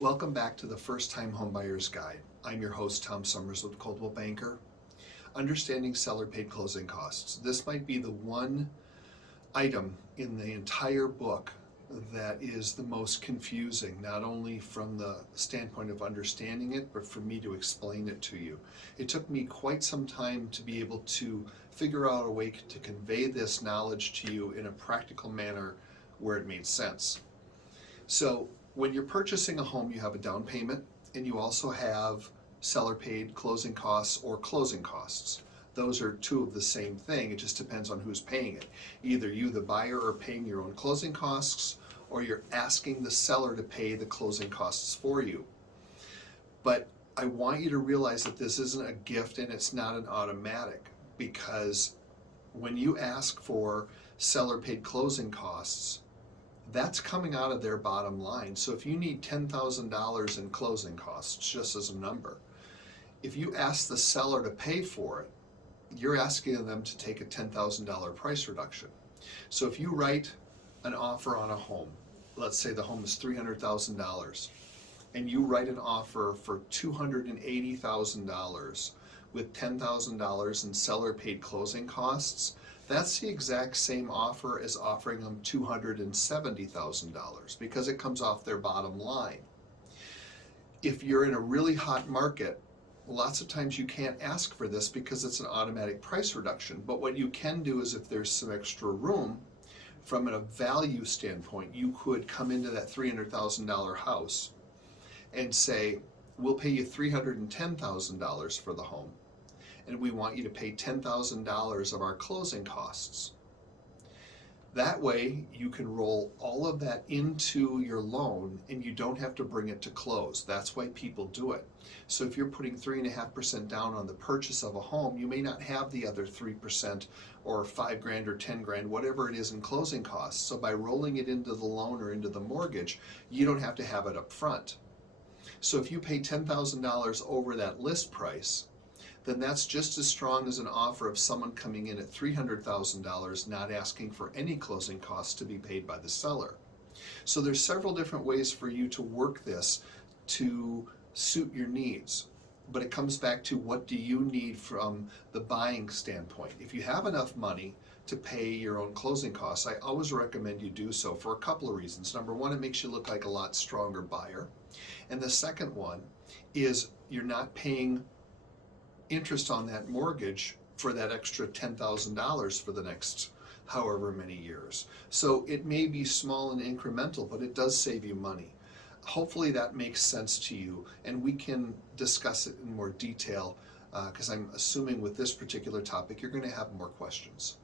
Welcome back to the First Time Homebuyer's Guide. I'm your host, Tom Summers with Coldwell Banker. Understanding seller paid closing costs. This might be the one item in the entire book that is the most confusing, not only from the standpoint of understanding it, but for me to explain it to you. It took me quite some time to be able to figure out a way to convey this knowledge to you in a practical manner where it made sense. So when you're purchasing a home, you have a down payment and you also have seller paid closing costs or closing costs. Those are two of the same thing. It just depends on who's paying it. Either you, the buyer, are paying your own closing costs, or you're asking the seller to pay the closing costs for you. But I want you to realize that this isn't a gift and it's not an automatic, because when you ask for seller paid closing costs, that's coming out of their bottom line. So if you need $10,000 in closing costs, just as a number, if you ask the seller to pay for it, you're asking them to take a $10,000 price reduction. So if you write an offer on a home, let's say the home is $300,000, and you write an offer for $280,000 with $10,000 in seller paid closing costs, that's the exact same offer as offering them $270,000 because it comes off their bottom line. If you're in a really hot market, lots of times you can't ask for this because it's an automatic price reduction. But what you can do is, if there's some extra room, from a value standpoint, you could come into that $300,000 house and say, we'll pay you $310,000 for the home, and we want you to pay $10,000 of our closing costs. That way you can roll all of that into your loan and you don't have to bring it to close. That's why people do it. So if you're putting 3.5% down on the purchase of a home, you may not have the other 3% or $5,000 or $10,000, whatever it is in closing costs. So by rolling it into the loan or into the mortgage, you don't have to have it up front. So if you pay $10,000 over that list price, then that's just as strong as an offer of someone coming in at $300,000 not asking for any closing costs to be paid by the seller. So there's several different ways for you to work this to suit your needs. But it comes back to, what do you need from the buying standpoint? If you have enough money to pay your own closing costs, I always recommend you do so for a couple of reasons. Number one, it makes you look like a lot stronger buyer. And the second one is you're not paying interest on that mortgage for that extra $10,000 for the next however many years. So it may be small and incremental, but it does save you money. Hopefully that makes sense to you, and we can discuss it in more detail because I'm assuming with this particular topic you're going to have more questions.